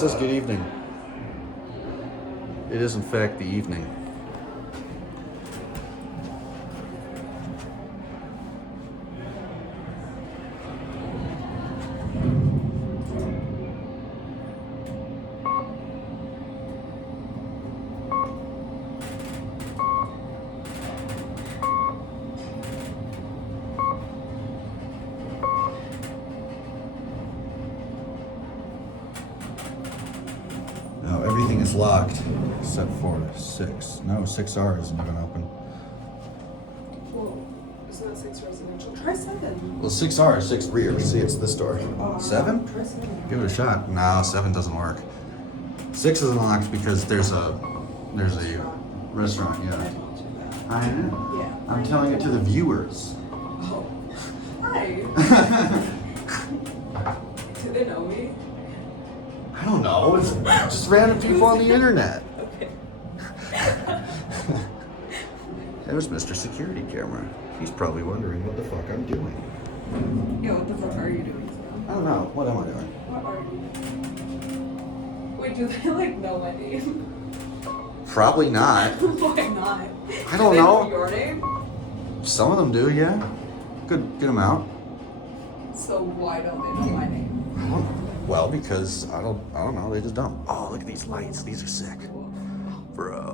says good evening. It is in fact the evening. Now everything is locked except for 6. No, 6R isn't even open. Well, it's not 6 residential. Try 7. Well, 6R is 6 rear. See, it's this door. 7? Try 7. Give it a shot. No, 7 doesn't work. 6 is unlocked because there's a restaurant. I Yeah, told you that. I know. Yeah. I'm telling it to the viewers. Oh. Hi. Do they know me? I don't know. It's just random people on the internet. Okay. There's Mr. Security Camera. He's probably wondering what the fuck I'm doing. Yeah, what the fuck are you doing? I don't know. What am I doing? What are you doing? Wait, do they like know my name? Probably not. Why not? I don't Do they know. your name? Some of them do, yeah. Good amount. So why don't they know my name? Well, because I don't know. They just don't. Oh, look at these lights. These are sick, bro.